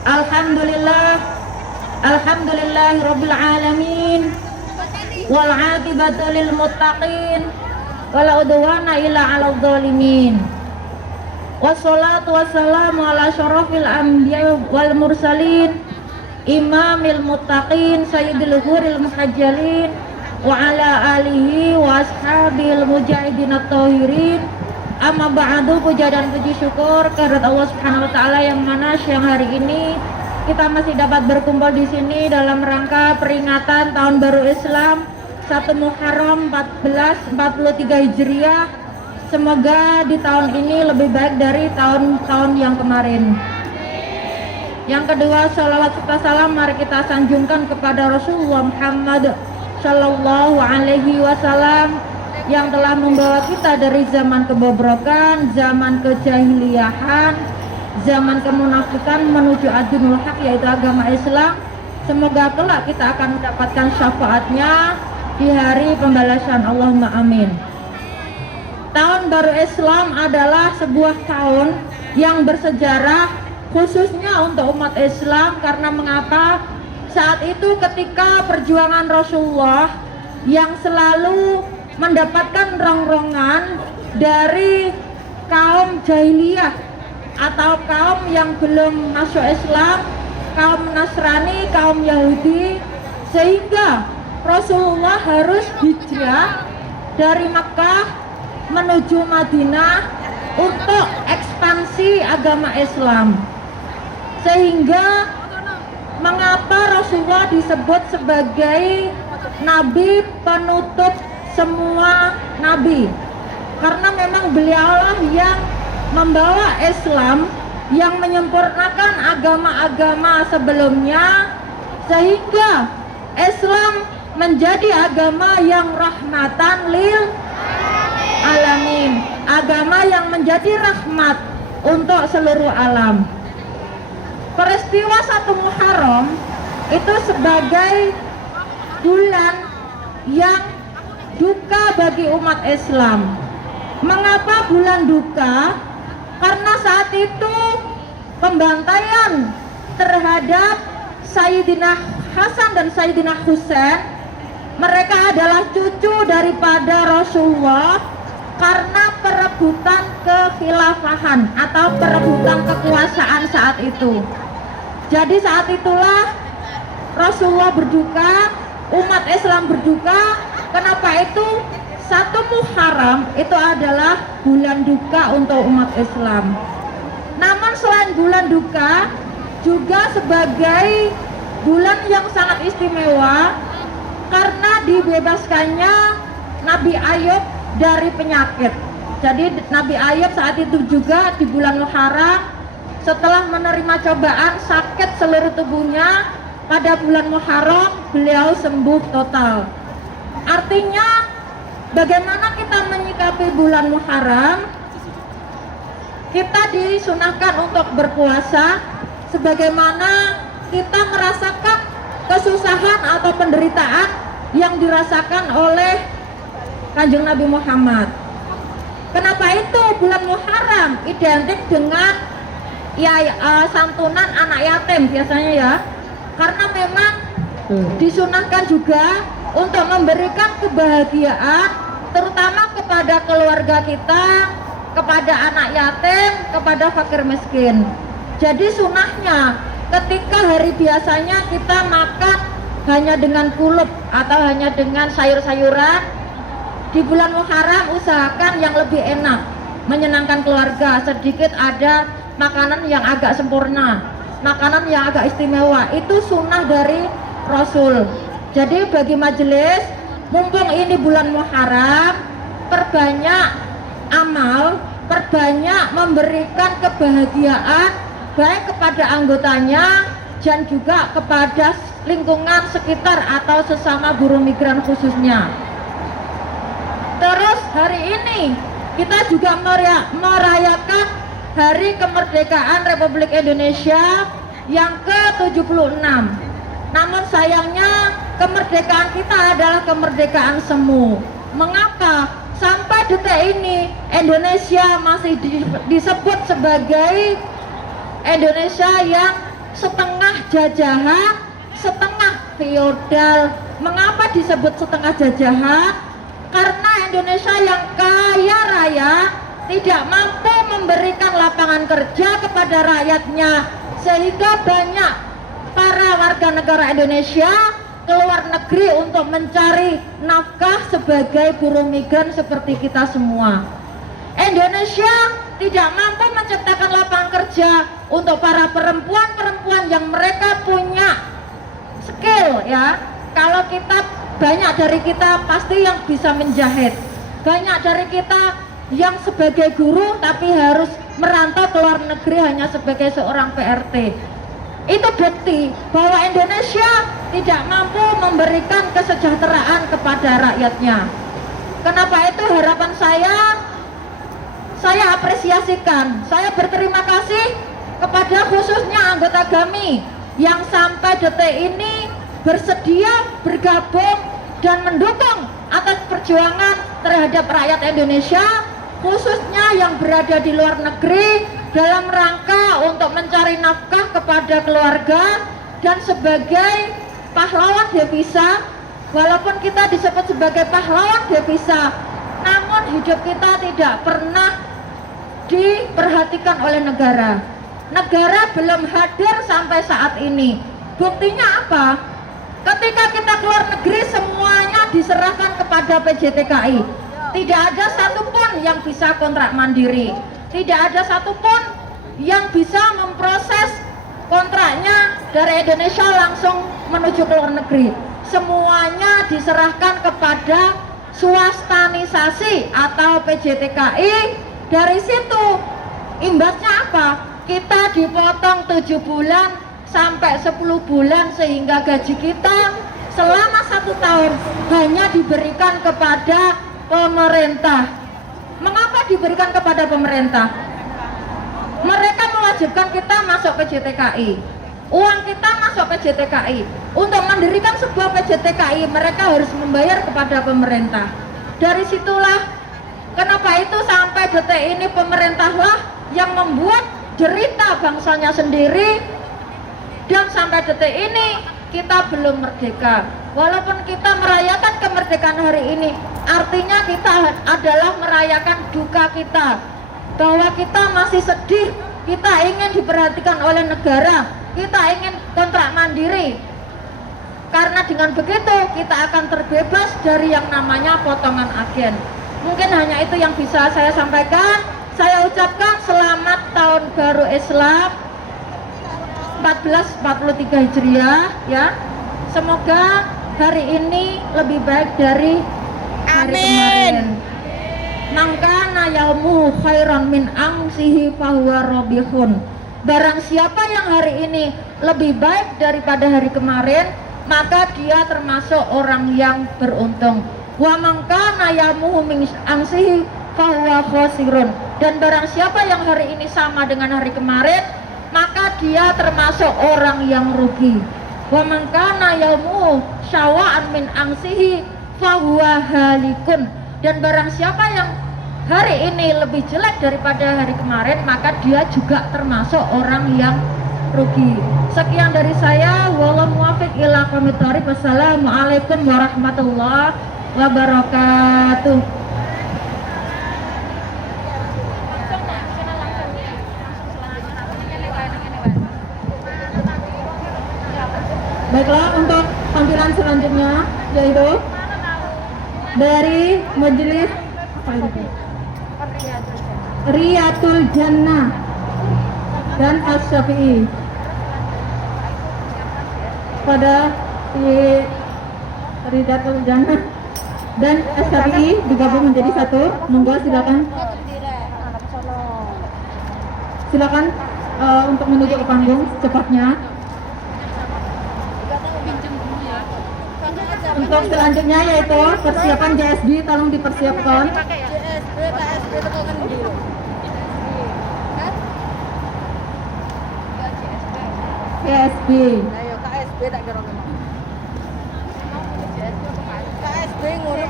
Alhamdulillah, alhamdulillahirabbil alamin. Wal 'aqibatu lil muttaqin. Wala udwana illa 'alal zalimin. Wassalatu wassalamu ala syarafil anbiya wal mursalin, imamil muttaqin, sayyidil ghuril muhajjalin, wa ala alihi wa ashabil mujahidin at-tahirin. Amma ba'du, puja dan puji syukur kehadirat Allah Subhanahu wa taala yang mana siang hari ini kita masih dapat berkumpul di sini dalam rangka peringatan Tahun Baru Islam 1 Muharram 1443 Hijriah. Semoga di tahun ini lebih baik dari tahun-tahun yang kemarin. Yang kedua, sholawat serta salam mari kita sanjungkan kepada Rasulullah Muhammad Sallallahu Alaihi Wasallam yang telah membawa kita dari zaman kebobrokan, zaman kejahiliahan, zaman kemunafikan menuju adinul haq, yaitu agama Islam. Semoga kelak kita akan mendapatkan syafaatnya di hari pembalasan. Allahumma amin. Tahun Baru Islam adalah sebuah tahun yang bersejarah khususnya untuk umat Islam. Karena mengapa? Saat itu ketika perjuangan Rasulullah yang selalu mendapatkan rongrongan dari kaum jahiliyah atau kaum yang belum masuk Islam, kaum Nasrani, kaum Yahudi, sehingga Rasulullah harus hijrah dari Makkah menuju Madinah untuk ekspansi agama Islam. Sehingga mengapa Rasulullah disebut sebagai nabi penutup semua nabi? Karena memang beliaulah yang membawa Islam, yang menyempurnakan agama-agama sebelumnya, sehingga Islam menjadi agama yang rahmatan lil alamin, agama yang menjadi rahmat untuk seluruh alam. Peristiwa 1 Muharram itu sebagai bulan yang duka bagi umat Islam. Mengapa bulan duka? Karena saat itu pembantaian terhadap Sayyidina Hasan dan Sayyidina Husain, mereka adalah cucu daripada Rasulullah, karena perebutan kekhilafahan atau perebutan kekuasaan saat itu. Jadi saat itulah Rasulullah berduka, umat Islam berduka. Kenapa itu? 1 Muharram itu adalah bulan duka untuk umat Islam. Namun selain bulan duka, juga sebagai bulan yang sangat istimewa karena dibebaskannya Nabi Ayub dari penyakit. Jadi Nabi Ayub saat itu juga di bulan Muharram, setelah menerima cobaan sakit seluruh tubuhnya, pada bulan Muharram beliau sembuh total. Artinya bagaimana kita menyikapi bulan Muharram? Kita disunahkan untuk berpuasa sebagaimana kita merasakan kesusahan atau penderitaan yang dirasakan oleh Kanjeng Nabi Muhammad. Kenapa itu bulan Muharram identik dengan santunan anak yatim biasanya ya? Karena memang disunahkan juga untuk memberikan kebahagiaan terutama kepada keluarga kita, kepada anak yatim, kepada fakir miskin. Jadi sunahnya ketika hari biasanya kita makan hanya dengan kulup atau hanya dengan sayur-sayuran, di bulan Muharram usahakan yang lebih enak, menyenangkan keluarga, sedikit ada makanan yang agak sempurna, makanan yang agak istimewa. Itu sunnah dari Rasul. Jadi bagi majelis, mumpung ini bulan Muharram, perbanyak amal, perbanyak memberikan kebahagiaan baik kepada anggotanya dan juga kepada lingkungan sekitar atau sesama buruh migran khususnya. Terus hari ini kita juga merayakan Hari Kemerdekaan Republik Indonesia yang ke-76. Namun sayangnya kemerdekaan kita adalah kemerdekaan semu. Mengapa sampai detik ini Indonesia masih disebut sebagai Indonesia yang setengah jajahan, setengah feodal. Mengapa disebut setengah jajahan? Karena Indonesia yang kaya raya tidak mampu memberikan lapangan kerja kepada rakyatnya, sehingga banyak para warga negara Indonesia keluar negeri untuk mencari nafkah sebagai buruh migran seperti kita semua. Indonesia tidak mampu menciptakan lapangan kerja untuk para perempuan-perempuan yang mereka punya skill ya. Kalau kita, banyak dari kita pasti yang bisa menjahit, banyak dari kita yang sebagai guru tapi harus merantau ke luar negeri hanya sebagai seorang PRT. Itu bukti bahwa Indonesia tidak mampu memberikan kesejahteraan kepada rakyatnya. Kenapa itu harapan saya apresiasikan, saya berterima kasih kepada khususnya anggota kami yang sampai detik ini bersedia bergabung dan mendukung atas perjuangan terhadap rakyat Indonesia, khususnya yang berada di luar negeri dalam rangka untuk mencari nafkah kepada keluarga dan sebagai pahlawan devisa. Walaupun kita disebut sebagai pahlawan devisa, namun hidup kita tidak pernah diperhatikan oleh negara. Negara belum hadir sampai saat ini. Buktinya apa? Ketika kita keluar negeri semuanya diserahkan kepada PJTKI. Tidak ada satupun yang bisa kontrak mandiri. Tidak ada satupun yang bisa memproses kontraknya dari Indonesia langsung menuju ke luar negeri. Semuanya diserahkan kepada swastanisasi atau PJTKI. Dari situ imbasnya apa? Kita dipotong 7 bulan sampai 10 bulan, sehingga gaji kita selama 1 tahun hanya diberikan kepada pemerintah. Mengapa diberikan kepada pemerintah? Mereka mewajibkan kita masuk PJTKI. Uang kita masuk PJTKI. Untuk mendirikan sebuah PJTKI mereka harus membayar kepada pemerintah. Dari situlah kenapa itu sampai detik ini pemerintahlah yang membuat derita bangsanya sendiri. Dan sampai detik ini kita belum merdeka. Walaupun kita merayakan kemerdekaan hari ini, artinya kita adalah merayakan duka kita, bahwa kita masih sedih, kita ingin diperhatikan oleh negara, kita ingin kontrak mandiri. Karena dengan begitu kita akan terbebas dari yang namanya potongan agen. Mungkin hanya itu yang bisa saya sampaikan. Saya ucapkan selamat tahun baru Islam 1443 Hijriah ya. Semoga hari ini lebih baik dari hari kemarin. Mangkana yaumu khairan min amsihi fahuwa robihun. Barang siapa yang hari ini lebih baik daripada hari kemarin, maka dia termasuk orang yang beruntung. Wa mangkana yaumu min amsihi fahuwa khosirun. Dan barang siapa yang hari ini sama dengan hari kemarin, maka dia termasuk orang yang rugi. Wa man kana yaumu syawa'an min amsihi fahuwa halikun. Dan barang siapa yang hari ini lebih jelek daripada hari kemarin, maka dia juga termasuk orang yang rugi. Sekian dari saya, wallahu muwaffiq ila aqwamit thoriq. Wassalamualaikum warahmatullahi wabarakatuh. Baiklah, untuk tampilan selanjutnya yaitu dari majelis apa itu? Riyatul Jannah dan Asy-Syafi'i. Pada Riyatul Jannah dan Asy-Syafi'i digabung menjadi satu. Monggo silakan. Silakan untuk menuju ke panggung secepatnya. Untuk selanjutnya yaitu persiapan JSB, tolong dipersiapkan. JSB. Ayo KSB tak kira. KSB ngono